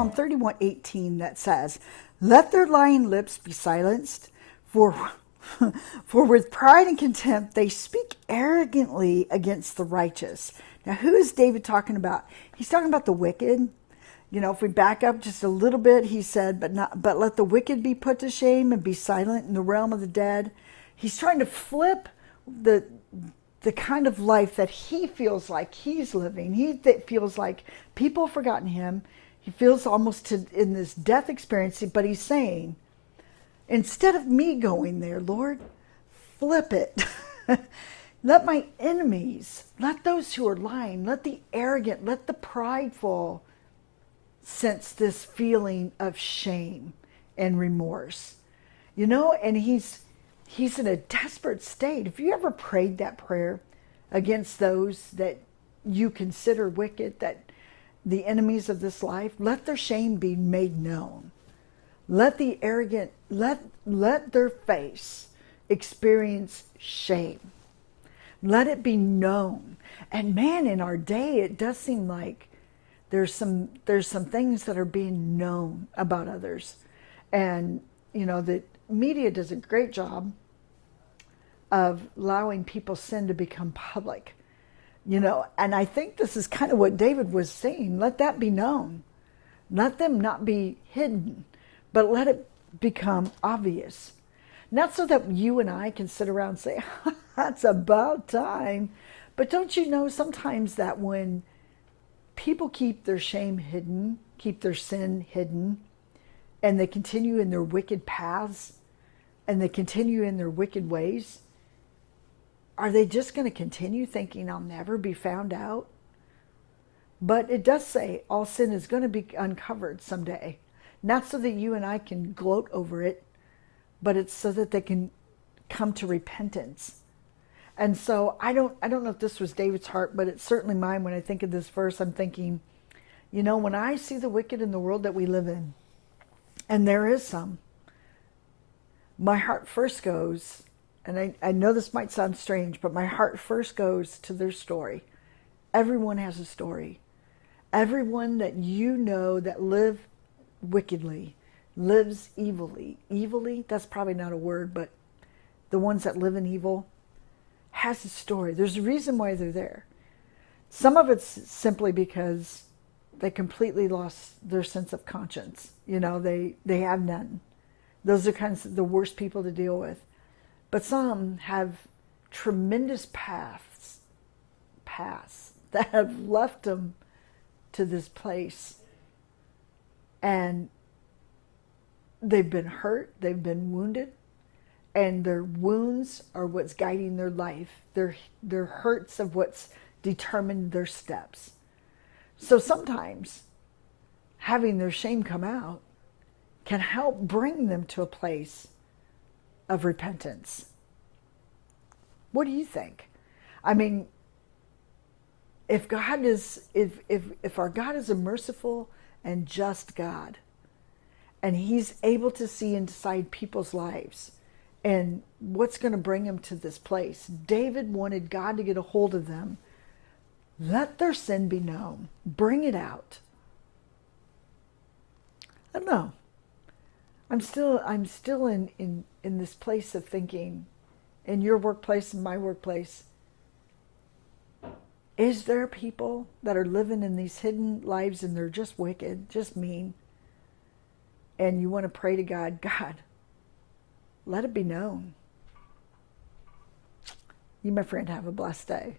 Psalm 31:18 that says, "Let their lying lips be silenced, for for with pride and contempt they speak arrogantly against the righteous." Now, who is David talking about? He's talking about the wicked. You know, if we back up just a little bit, he said, but let the wicked be put to shame and be silent in the realm of the dead. He's trying to flip the kind of life that he feels like he's living. He feels like people have forgotten him. He feels almost in this death experience, but he's saying, instead of me going there, Lord, flip it. Let my enemies, let those who are lying, let the arrogant, let the prideful sense this feeling of shame and remorse. You know, and he's in a desperate state. Have you ever prayed that prayer against those that you consider wicked, that the enemies of this life? Let their shame be made known. Let the arrogant, let their face experience shame. Let it be known. And man, in our day, it does seem like there's some things that are being known about others. And, you know, the media does a great job of allowing people's sin to become public. You know, and I think this is kind of what David was saying. Let that be known. Let them not be hidden, but let it become obvious. Not so that you and I can sit around and say, that's about time. But don't you know sometimes that when people keep their shame hidden, keep their sin hidden, and they continue in their wicked paths, and they continue in their wicked ways, are they just going to continue thinking I'll never be found out? But it does say all sin is going to be uncovered someday. Not so that you and I can gloat over it, but it's so that they can come to repentance. And so I don't know if this was David's heart, but it's certainly mine. When I think of this verse, I'm thinking, you know, when I see the wicked in the world that we live in, and there is some, my heart first goes, and I know this might sound strange, but my heart first goes to their story. Everyone has a story. Everyone that you know that live wickedly, lives evilly. Evilly, that's probably not a word, but the ones that live in evil has a story. There's a reason why they're there. Some of it's simply because they completely lost their sense of conscience. You know, they have none. Those are kinds of the worst people to deal with. But some have tremendous paths that have left them to this place. And they've been hurt, they've been wounded, and their wounds are what's guiding their life. Their hurts of what's determined their steps. So sometimes having their shame come out can help bring them to a place of repentance. What do you think? I mean, if our God is a merciful and just God, and he's able to see inside people's lives and what's going to bring them to this place. David wanted God to get a hold of them. Let their sin be known. Bring it out. I don't know. I'm still in this place of thinking, in your workplace, in my workplace, is there people that are living in these hidden lives and they're just wicked, just mean? And you want to pray to God, God, let it be known. You, my friend, have a blessed day.